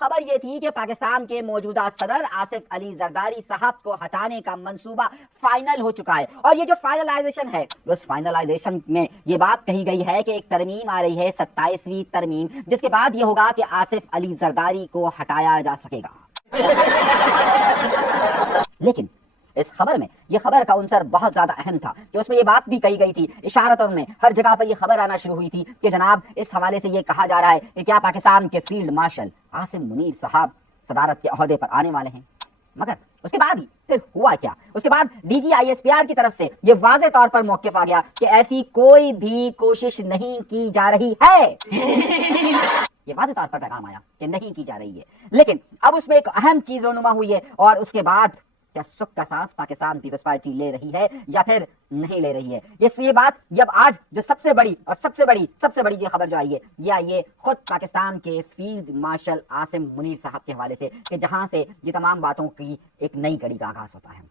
خبر یہ تھی کہ پاکستان کے موجودہ صدر آصف علی زرداری صاحب کو ہٹانے کا منصوبہ فائنل ہو چکا ہے، اور یہ جو فائنلائزیشن ہے اس فائنلائزیشن میں یہ بات کہی گئی ہے کہ ایک ترمیم آ رہی ہے 27ویں ترمیم، جس کے بعد یہ ہوگا کہ آصف علی زرداری کو ہٹایا جا سکے گا۔ لیکن اس خبر میں یہ خبر کا عنصر بہت زیادہ اہم تھا کہ اس میں یہ بات بھی کہی گئی تھی، اشارتوں میں ہر جگہ پر یہ خبر آنا شروع ہوئی تھی کہ جناب اس حوالے سے یہ کہا جا رہا ہے کہ کیا پاکستان کے فیلڈ مارشل عاصم منیر صاحب صدارت کے عہدے پر آنے والے ہیں۔ مگر اس کے بعد ہی پھر ہوا کیا؟ اس کے بعد D G I S P R کی طرف سے یہ واضح طور پر موقف آ گیا کہ ایسی کوئی بھی کوشش نہیں کی جا رہی ہے۔ یہ واضح طور پر پیغام آیا کہ نہیں کی جا رہی ہے، لیکن اب اس میں ایک اہم چیز رونما ہوئی ہے، اور اس کے بعد کیا سکھ کا سانس پاکستان پیپلز پارٹی لے رہی ہے یا پھر نہیں لے رہی ہے؟ یہ بات جب آج جو سب سے بڑی یہ خبر جو آئی ہے یہ آئی ہے خود پاکستان کے فیلڈ مارشل عاصم منیر صاحب کے حوالے سے، کہ جہاں سے یہ تمام باتوں کی ایک نئی کڑی کا آغاز ہوتا ہے۔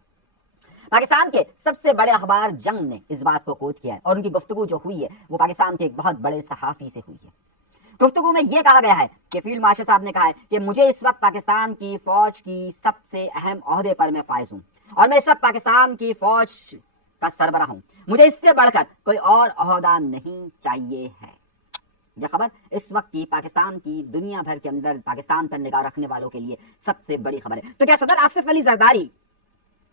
پاکستان کے سب سے بڑے اخبار جنگ نے اس بات کو کوٹ کیا ہے، اور ان کی گفتگو جو ہوئی ہے وہ پاکستان کے ایک بہت بڑے صحافی سے ہوئی ہے۔ گفتگو میں یہ کہا گیا ہے کہ فیلڈ مارشل صاحب نے کہا ہے کہ مجھے اس وقت پاکستان کی فوج کی سب سے اہم عہدے پر میں فائز ہوں، اور میں اس وقت پاکستان کی فوج کا سربراہ ہوں، مجھے اس سے بڑھ کر کوئی اور عہدہ نہیں چاہیے ہے۔ یہ خبر اس وقت کی پاکستان کی دنیا بھر کے اندر پاکستان پر نگاہ رکھنے والوں کے لیے سب سے بڑی خبر ہے۔ تو کیا صدر آصف علی زرداری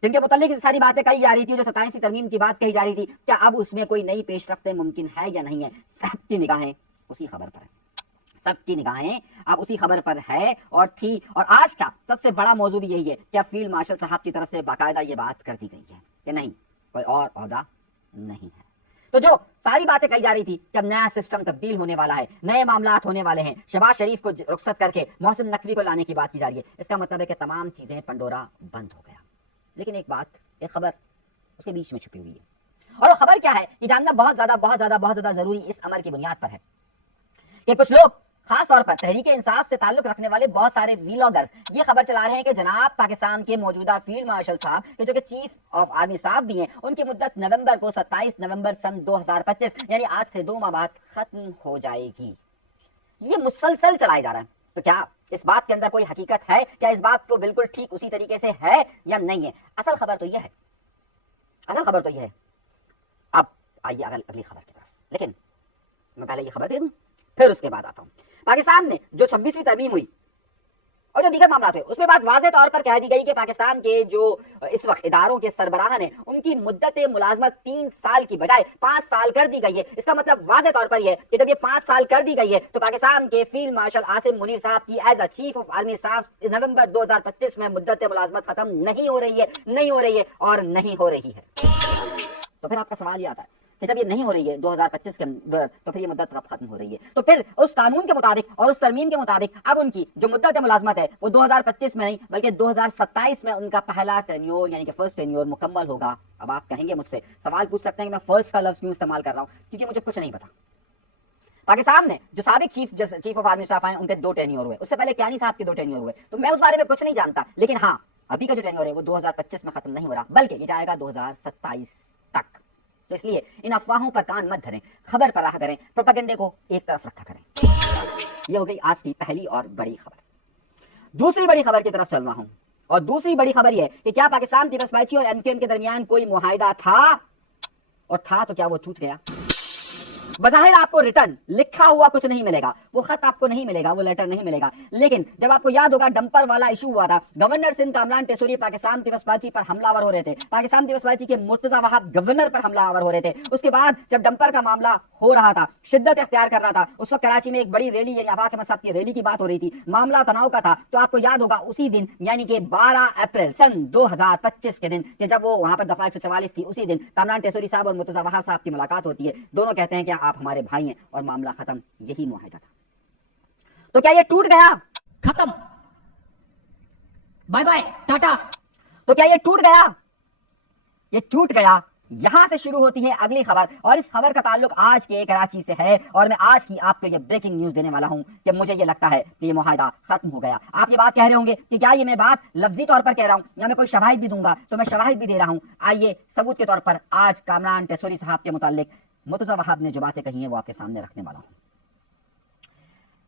جن کے متعلق ساری باتیں کہی جا رہی تھی، جو 27ویں ترمیم کی بات کہی جا رہی تھی، کیا اب اس میں کوئی نئی پیش رفت ممکن ہے یا نہیں ہے؟ سب کی نگاہیں اسی خبر پر ہے، سب کی نگاہیں اب اسی خبر پر ہے اور تھی، اور آج کا سب سے بڑا موضوع بھی یہی ہے کہ اب فیلڈ مارشل صاحب کی طرف سے باقاعدہ یہ بات کر دی گئی ہے کہ نہیں، کوئی اور عہدہ نہیں ہے۔ تو جو ساری باتیں کہی جا رہی تھی کہ اب نیا سسٹم تبدیل ہونے والا ہے، نئے معاملات ہونے والے ہیں، شہباز شریف کو رخصت کر کے محسن نقوی کو لانے کی بات کی جا رہی ہے، اس کا مطلب ہے کہ تمام چیزیں پنڈورا بند ہو گیا۔ لیکن ایک خبر اس کے بیچ میں چھپی ہوئی ہے، اور وہ خبر کیا ہے یہ جاننا بہت زیادہ ضروری اس امر کی بنیاد پر ہے کہ کچھ لوگ، خاص طور پر تحریک انصاف سے تعلق رکھنے والے بہت سارے ویلاگرز یہ خبر چلا رہے ہیں کہ جناب پاکستان کے موجودہ فیلڈ مارشل صاحب جو کہ چیف آف آرمی صاحب بھی ہیں، ان کی مدت نومبر کو 27 نومبر سن 2025 یعنی آج سے 2 ماہ بعد ختم ہو جائے گی۔ یہ مسلسل چلایا جا رہا ہے، تو کیا اس بات کے اندر کوئی حقیقت ہے؟ کیا اس بات کو بالکل ٹھیک اسی طریقے سے ہے یا نہیں ہے؟ اصل خبر تو یہ ہے، اب آئیے اگلی خبر کی طرف، لیکن میں پہلے یہ خبر دے دوں پھر اس کے بعد آتا ہوں۔ پاکستان نے جو 26ویں ترمیم ہوئی اور جو دیگر معاملات ہوئے اس میں بات واضح طور پر کہہ دی گئی کہ پاکستان کے جو اس وقت اداروں کے سربراہان ہیں ان کی مدت ملازمت 3 سال کی بجائے 5 سال کر دی گئی ہے۔ اس کا مطلب واضح طور پر یہ ہے کہ جب یہ 5 سال کر دی گئی ہے تو پاکستان کے فیلڈ مارشل عاصم منیر صاحب کی as a chief of army staff November 2025 میں مدت ملازمت ختم نہیں ہو رہی ہے اور نہیں ہو رہی ہے۔ تو پھر آپ کا سوال یہ آتا ہے کہ جب یہ نہیں ہو رہی ہے 2025 کے اندر تو پھر یہ مدت کب ختم ہو رہی ہے؟ تو پھر اس قانون کے مطابق اور اس ترمیم کے مطابق اب ان کی جو مدت ملازمت ہے وہ 2025 میں نہیں بلکہ 2027 میں ان کا پہلا ٹینیور یعنی کہ فرسٹ ٹینیور مکمل ہوگا۔ اب آپ کہیں گے، مجھ سے سوال پوچھ سکتے ہیں کہ میں فرسٹ کا لفظ کیوں استعمال کر رہا ہوں، کیونکہ مجھے کچھ نہیں پتا۔ پاکستان میں جو سابق چیف آف آرمی اسٹاف ہیں ان کے 2 ٹینیور ہوئے، اس سے پہلے کیانی صاحب کے 2 ٹینیور ہوئے، تو میں اس بارے میں کچھ نہیں جانتا، لیکن ہاں ابھی کا جو ٹینیور ہے وہ 2025 میں ختم نہیں ہو رہا بلکہ یہ جائے گا 2027 تک۔ تو اس لیے ان افواہوں پر کان مت دھریں، خبر پر رہا کریں، پروپیگنڈے کو ایک طرف رکھا کریں۔ یہ ہو گئی آج کی پہلی اور بڑی خبر۔ دوسری بڑی خبر کی طرف چل رہا ہوں، اور دوسری بڑی خبر یہ ہے کہ کیا پاکستان پیپلز پارٹی اور MKM کے درمیان کوئی معاہدہ تھا، اور تھا تو کیا وہ ٹوٹ گیا؟ بظاہر آپ کو ریٹرن لکھا ہوا کچھ نہیں ملے گا، وہ خط آپ کو نہیں ملے گا، وہ لیٹر نہیں ملے گا، لیکن جب آپ کو یاد ہوگا ڈمپر والا ایشو ہوا تھا، governor Sindh Kamran Tessori Pakistan Peoples Party پر حملہ آور ہو رہے تھے، پاکستان پیپلز پارٹی کے مرتضی وہاب گورنر پر حملہ آور ہو رہے تھے، اس کے بعد جب ڈمپر کا معاملہ ہو رہا تھا، شدت اختیار کر رہا تھا، اس وقت کراچی میں ایک بڑی ریلی یعنی آفاق احمد صاحب کی ریلی کی بات ہو رہی تھی، معاملہ تناؤ کا تھا، تو آپ کو یاد ہوگا اسی دن یعنی کہ 12 اپریل سن 2025 کے دن کہ جب وہ وہاں پر دفعہ 144 تھی، اسی دن کامران ٹیسوری صاحب اور مرتضی وہاب صاحب کی ملاقات ہوتی ہے، دونوں کہتے ہیں کہ آپ ہمارے بھائی ہیں اور معاملہ ختم، یہی معاہدہ تھا۔ تو کیا یہ ٹوٹ گیا؟ ختم، بائے بائے ٹاٹا۔ تو کیا یہ ٹوٹ گیا؟ یہ ٹوٹ گیا۔ یہاں سے شروع ہوتی ہے اگلی خبر، اور اس خبر کا تعلق آج کے کراچی سے ہے، اور میں آج کی آپ کو یہ بریکنگ نیوز دینے والا ہوں کہ مجھے یہ لگتا ہے کہ یہ معاہدہ ختم ہو گیا۔ آپ یہ بات کہہ رہے ہوں گے کہ کیا یہ میں بات لفظی طور پر کہہ رہا ہوں یا میں کوئی شواہد بھی دوں گا، تو میں شواہد بھی دے رہا ہوں۔ آئیے ثبوت کے طور پر آج کامران ٹیسوری صاحب کے متعلق مرتضی وہاب نے جو باتیں کہی ہیں وہ آپ کے سامنے رکھنے والا ہوں۔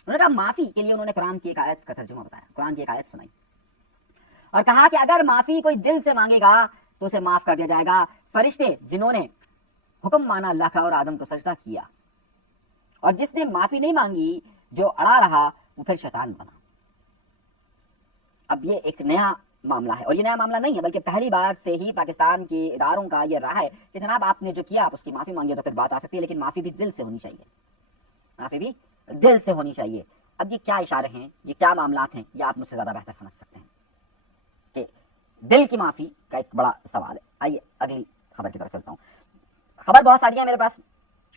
انہوں نے کہا معافی کے لیے انہوں نے قرآن کی ایک آیت کا ترجمہ بتایا, قرآن کی ایک آیت سنائی اور کہا کہ اگر معافی کوئی دل سے مانگے گا تو اسے معاف کر دیا جائے گا. فرشتے جنہوں نے حکم مانا اللہ کا اور آدم کو سجدہ کیا, اور جس نے معافی نہیں مانگی, جو اڑا رہا, وہ پھر شیطان بنا. اب یہ ایک نیا معاملہ ہے, اور یہ نیا معاملہ نہیں ہے بلکہ پہلی بار سے ہی پاکستان کے اداروں کا یہ رہا ہے کہ جناب آپ نے جو کیا آپ اس کی معافی مانگے تو پھر بات آ سکتی ہے, لیکن معافی بھی دل سے ہونی چاہیے, معافی بھی دل سے ہونی چاہیے. اب یہ کیا اشارے ہیں, یہ کیا معاملات ہیں, یہ آپ مجھ سے زیادہ بہتر سمجھ سکتے ہیں کہ دل کی معافی کا ایک بڑا سوال ہے. آئیے اگلی خبر کی طرف چلتا ہوں. خبر بہت ساری ہے میرے پاس,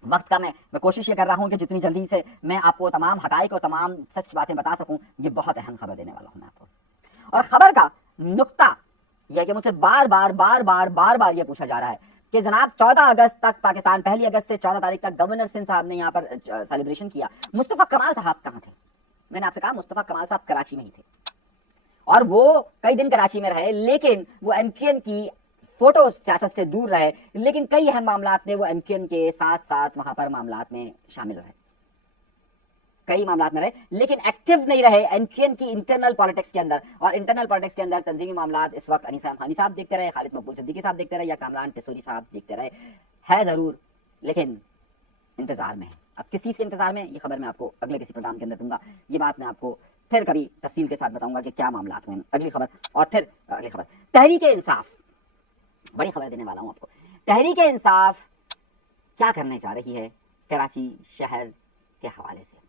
وقت کم ہے, میں کوشش یہ کر رہا ہوں کہ جتنی جلدی سے میں آپ کو تمام حقائق اور تمام سچ باتیں بتا سکوں. یہ بہت اہم خبر دینے والا ہوں میں آپ کو. اور خبر کا نقطہ یہ ہے کہ مجھ سے بار بار یہ پوچھا جا رہا ہے کہ جناب 14 اگست تک پاکستان, 1 اگست سے 14 تاریخ تک گورنر سندھ صاحب نے یہاں پر سیلیبریشن کیا, مصطفیٰ کمال صاحب کہاں تھے؟ میں نے آپ سے کہا مصطفیٰ کمال صاحب کراچی میں ہی تھے, اور وہ کئی دن کراچی میں رہے, لیکن وہ ایم کیو ایم کی فوٹو سیاست سے دور رہے, لیکن کئی اہم معاملات میں وہ ایم کیو ایم کے ساتھ ساتھ وہاں پر معاملات میں شامل رہے, کئی معاملات میں رہے, لیکن ایکٹیو نہیں رہے ایم کیو ایم کی انٹرنل پالیٹکس کے اندر. اور انٹرنل پالیٹکس کے اندر تنظیمی معاملات اس وقت انیس احمد خانی صاحب دیکھتے رہے, خالد مقبول صدیقی صاحب دیکھتے رہے, یا کامران ٹیسوری صاحب دیکھتے رہے. ہے ضرور, لیکن انتظار میں ہے. اب کس چیز کے انتظار میں, یہ خبر میں آپ کو اگلے کسی پروگرام کے اندر دوں گا. یہ بات میں آپ کو پھر کبھی تفصیل کے ساتھ بتاؤں گا کہ کیا معاملات ہوئے. اگلی خبر, اور پھر اگلی خبر, تحریک انصاف, بڑی خبر دینے والا ہوں آپ کو. تحریک انصاف کیا کرنے جا رہی ہے کراچی شہر کے حوالے سے؟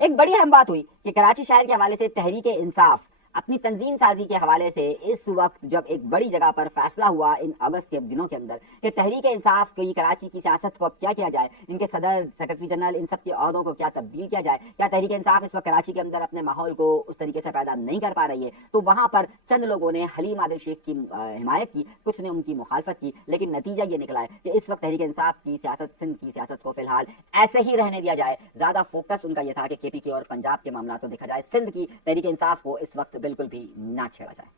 ایک بڑی اہم بات ہوئی کہ کراچی شہر کے حوالے سے تحریک انصاف اپنی تنظیم سازی کے حوالے سے اس وقت جب ایک بڑی جگہ پر فیصلہ ہوا ان اگست کے دنوں کے اندر کہ تحریک انصاف کی کراچی کی سیاست کو اب کیا کیا جائے, ان کے صدر, سیکرٹری جنرل, ان سب کے عہدوں کو کیا تبدیل کیا جائے, کیا تحریک انصاف اس وقت کراچی کے اندر اپنے ماحول کو اس طریقے سے پیدا نہیں کر پا رہی ہے. تو وہاں پر چند لوگوں نے حلیم عادل شیخ کی حمایت کی, کچھ نے ان کی مخالفت کی, لیکن نتیجہ یہ نکلا ہے کہ اس وقت تحریک انصاف کی سیاست, سندھ کی سیاست کو فی الحال ایسے ہی رہنے دیا جائے. زیادہ فوکس ان کا یہ تھا کہ کے پی کے اور پنجاب کے معاملات کو دیکھا جائے, سندھ کی تحریک انصاف کو اس وقت بالکل بھی نہ چھیڑا جائے.